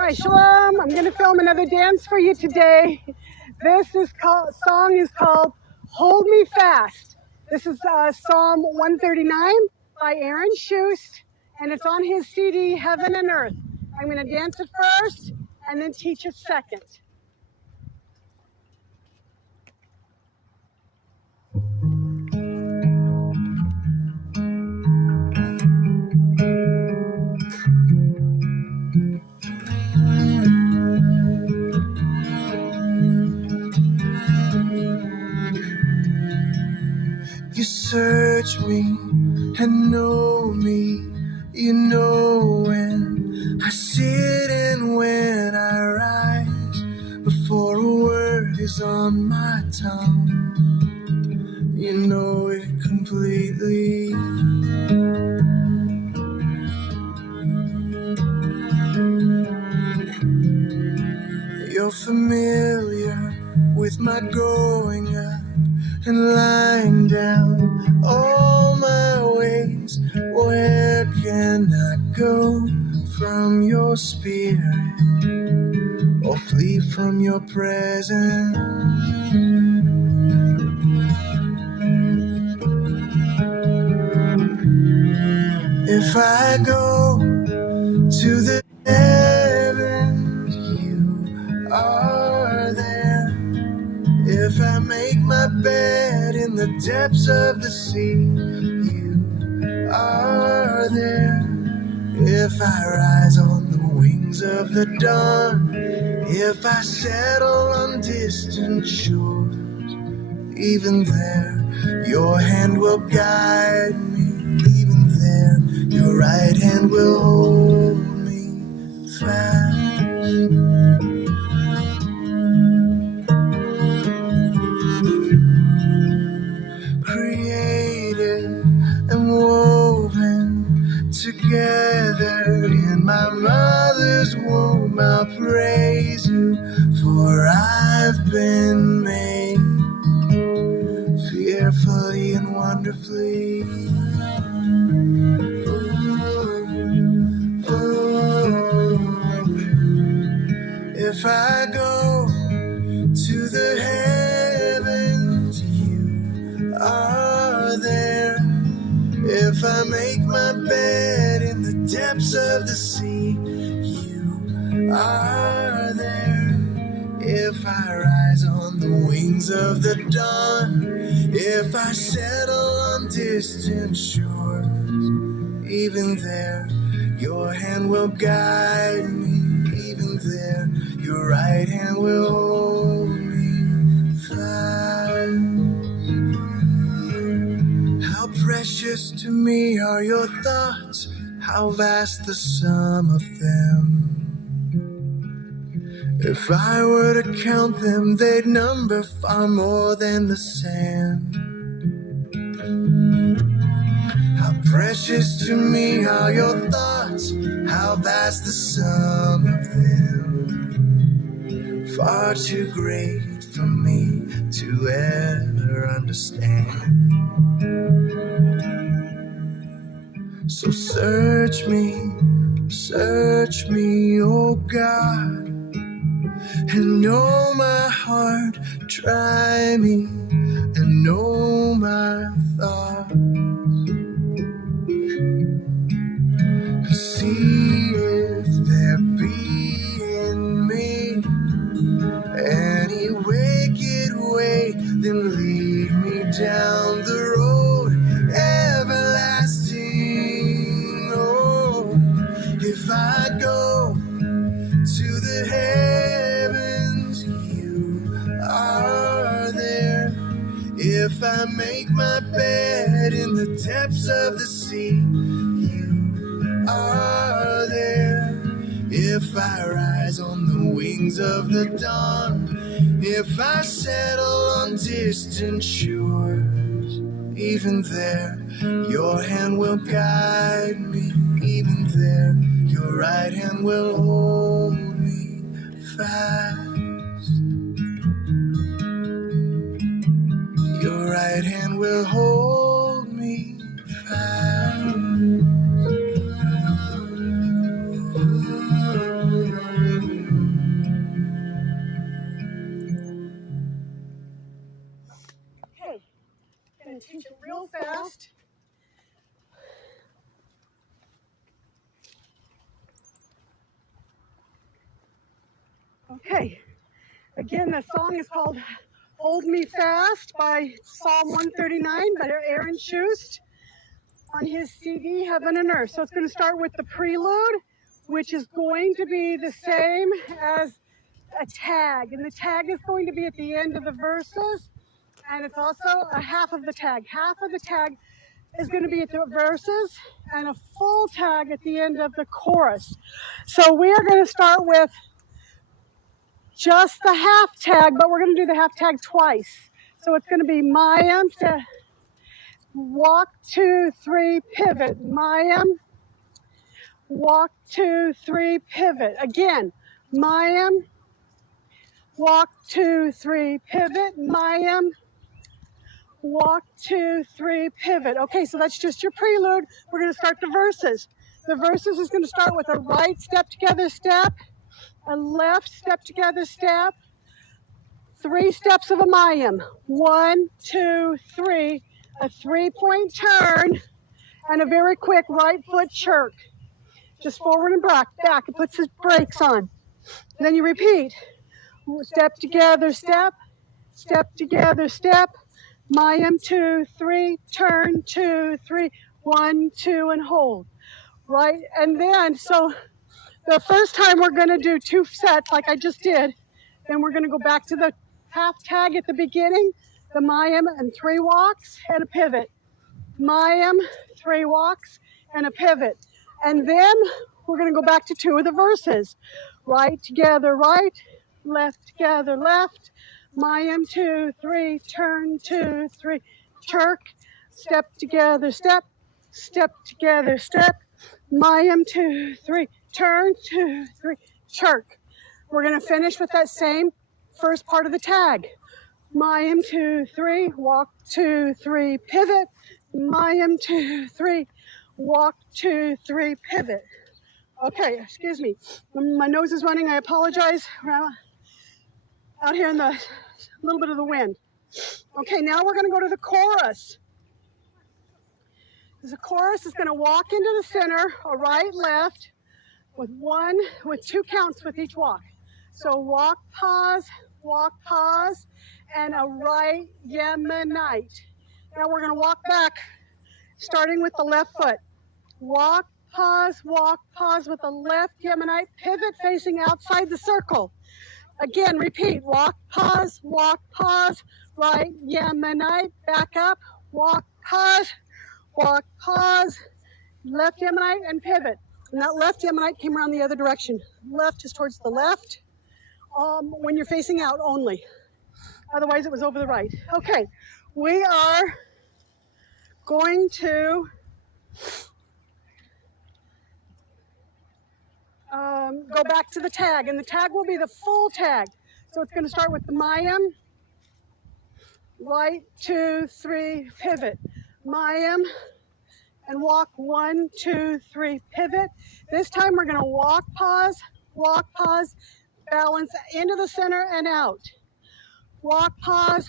All right, Shalom. I'm going to film another dance for you today. This song is called Hold Me Fast. This is Psalm 139 by Shust, and it's on his CD, Heaven and Earth. I'm going to dance it first and then teach it second. You search me and know me. You know when I sit and when I rise. Before a word is on my tongue, you know it completely. You're familiar with my going up and lying down all my ways. Where can I go from your spirit or flee from your presence? If I go to the heavens, you are there. If I make my bed in the depths of the sea, you are there. If I rise on the wings of the dawn, if I settle on distant shores, even there, your hand will guide me. Even there, your right hand will hold me fast. Created and woven together in my mother's womb, I'll praise you, for I've been made fearfully and wonderfully. If I go to the heavens, you are there. If I make my bed in the depths of the sea, you are there. If I rise on the wings of the dawn, if I settle on distant shores, even there, your hand will guide me. Even there, your right hand will hold me fast. How precious to me are your thoughts, how vast the sum of them. If I were to count them, they'd number far more than the sand. How precious to me are your thoughts, how vast the sum of them. Far too great for me to ever understand. So search me, oh God, and know my heart. Try me and know my thoughts. See if there be in me any wicked way, then lead me down the road everlasting. Oh, if I go to the heavens, you are there. If I make my bed in the depths of the sea, you are there. If I rise on the wings of the dawn, if I settle on distant shores, even there, your hand will guide me. Even there, your right hand will hold me fast. Your right hand will hold me fast. Okay, again, the song is called Hold Me Fast by Psalm 139 by Aaron Shust on his CD, Heaven and Earth. So it's going to start with the prelude, which is going to be the same as a tag. And the tag is going to be at the end of the verses. And it's also a half of the tag. Half of the tag is going to be at the verses and a full tag at the end of the chorus. So we are going to start with just the half tag, but we're going to do the half tag twice. So it's going to be Mayim, walk, 2, 3, pivot. Mayim, walk, 2, 3, pivot. Again, Mayim, walk, 2, 3, pivot. Mayim, walk, 2, 3, pivot. Okay, so that's just your prelude. We're going to start the verses. The verses is going to start with a right step together step, a left step together step, 3 steps of a Mayim. 1, 2, 3, a 3-point turn, and a very quick right foot chirk. Just forward and back. It puts his brakes on. And then you repeat. Step together step, step together step, Mayim, 2, 3, turn, 2, 3, 1, 2, and hold. Right, and then, so the first time we're going to do 2 sets like I just did. Then we're going to go back to the half tag at the beginning, the Mayim, and 3 walks and a pivot. Mayim, 3 walks and a pivot. And then we're going to go back to 2 of the verses. Right together right, left together left, Mayim, 2, 3, turn, 2, 3, chirk, step together step, step together step, Mayim, 2, 3, turn, 2, 3, chirk. We're going to finish with that same first part of the tag. Mayim, 2, 3, walk, 2, 3, pivot. Mayim, 2, 3, walk, 2, 3, pivot. Okay, excuse me. My nose is running. I apologize. We're out here in the little bit of the wind. Okay, now we're going to go to the chorus. The chorus is going to walk into the center, a right, left, with 2 counts with each walk. So walk, pause, and a right Yemenite. Now we're going to walk back, starting with the left foot. Walk, pause with the left Yemenite, pivot facing outside the circle. Again, repeat, walk, pause, right Yemenite, back up, walk, pause, left Yemenite, and pivot. And that left Yemenite came around the other direction. Left is towards the left when you're facing out only. Otherwise, it was over the right. Okay, we are going to go back to the tag, and the tag will be the full tag. So it's going to start with the Mayim, right, 2, 3, pivot. Mayim, and walk, 1, 2, 3, pivot. This time we're going to walk, pause, balance into the center and out. Walk, pause,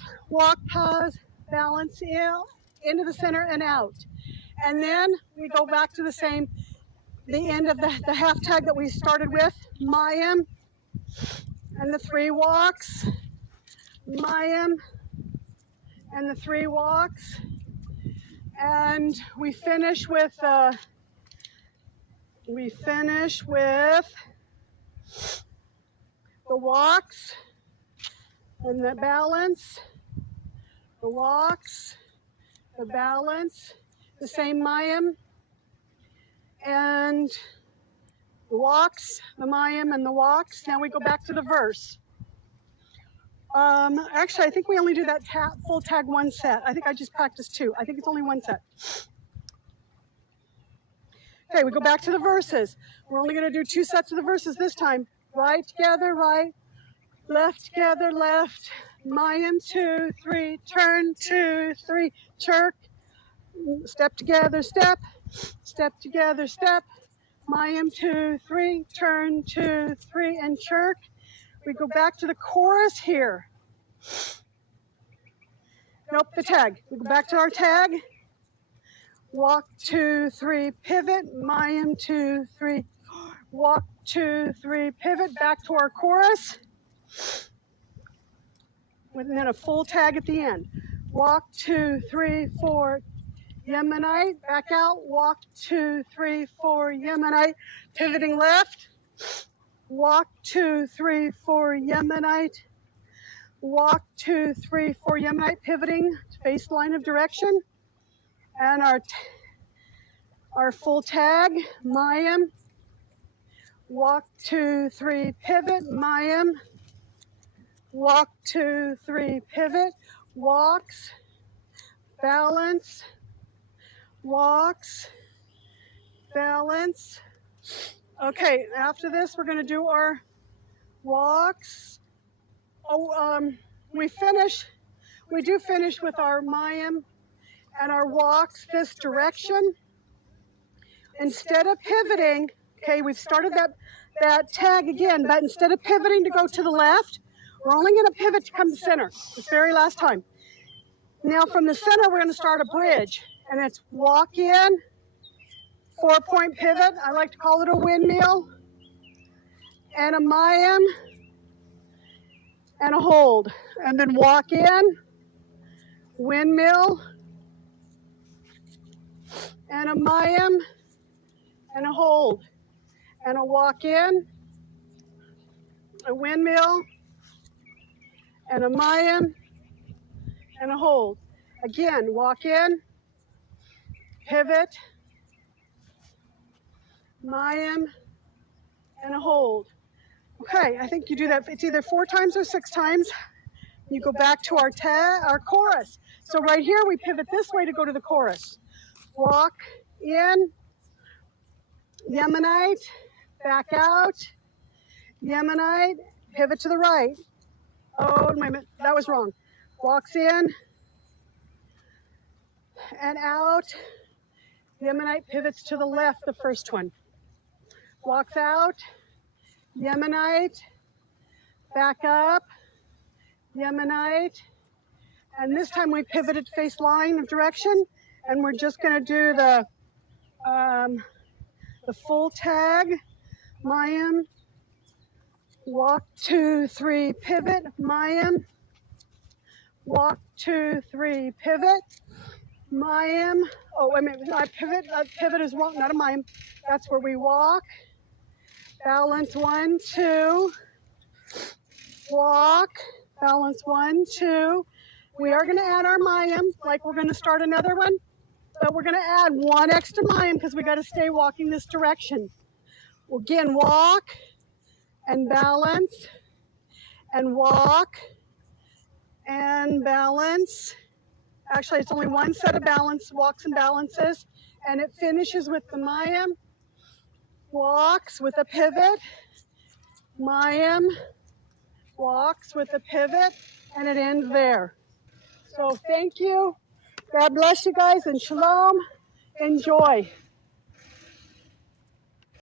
balance into the center and out. And then we go back to the end of the half tag that we started with, Mayim, and the 3 walks, Mayim, and the 3 walks, and we finish with the walks and the balance, the walks, the balance, the same Mayim, and the walks, the Mayim, and the walks. Now we go back to the verse. Actually, I think we only do that full tag 1 set. I think I just practiced 2. I think it's only 1 set. Okay, we go back to the verses. We're only going to do 2 sets of the verses this time. Right together, right, left together, left, Mayim, 2, 3, turn, 2, 3, chirk, step together, step together, step, Mayim, 2, 3, turn, 2, 3, and chirk. We go back to the chorus here. Nope, the tag. We go back to our tag. Walk, 2, 3, pivot, Mayim, 2, 3, walk, 2, 3, pivot, back to our chorus. And then a full tag at the end. Walk, 2, 3, 4, Yemenite, back out, walk, 2, 3, 4, Yemenite, pivoting left, walk, 2, 3, 4, Yemenite, walk, 2, 3, 4, Yemenite, pivoting, face line of direction, and our full tag, Mayim, walk, 2, 3, pivot, Mayim, walk, 2, 3, pivot, walks, balance, walks, balance. Okay, after this, we're going to do our walks. We do finish with our Mayim and our walks this direction. Instead of pivoting, okay, we've started that tag again, but instead of pivoting to go to the left, we're only going to pivot to come to center, this very last time. Now from the center, we're going to start a bridge, and it's walk in, 4-point pivot, I like to call it a windmill, and a Mayim, and a hold. And then walk in, windmill, and a Mayim, and a hold. And a walk in, a windmill, and a Mayim, and a hold. Again, walk in, pivot, Mayim, and a hold. Okay, I think you do that. It's either 4 times or 6 times. You go back to our chorus. So right here, we pivot this way to go to the chorus. Walk in, Yemenite, back out, Yemenite, pivot to the right. Oh, wait a minute, that was wrong. Walks in and out, Yemenite pivots to the left, the first one. Walks out, Yemenite, back up, Yemenite, and this time we pivoted face line of direction, and we're just going to do the full tag, Mayim, walk, 2, 3, pivot, Mayim, walk, 2, 3, pivot, Mayim. Oh, wait a minute, pivot is wrong, not a Mayim. That's where we walk, balance, 1, 2, walk, balance, 1, 2. We are going to add our Mayim, like we're going to start another one, but we're going to add 1 extra Mayim because we got to stay walking this direction. Again, walk and balance and walk and balance. Actually, it's only 1 set of balance, walks and balances, and it finishes with the Mayim, walks with a pivot, Mayim, walks with a pivot, and it ends there. So thank you. God bless you guys, and shalom. Enjoy.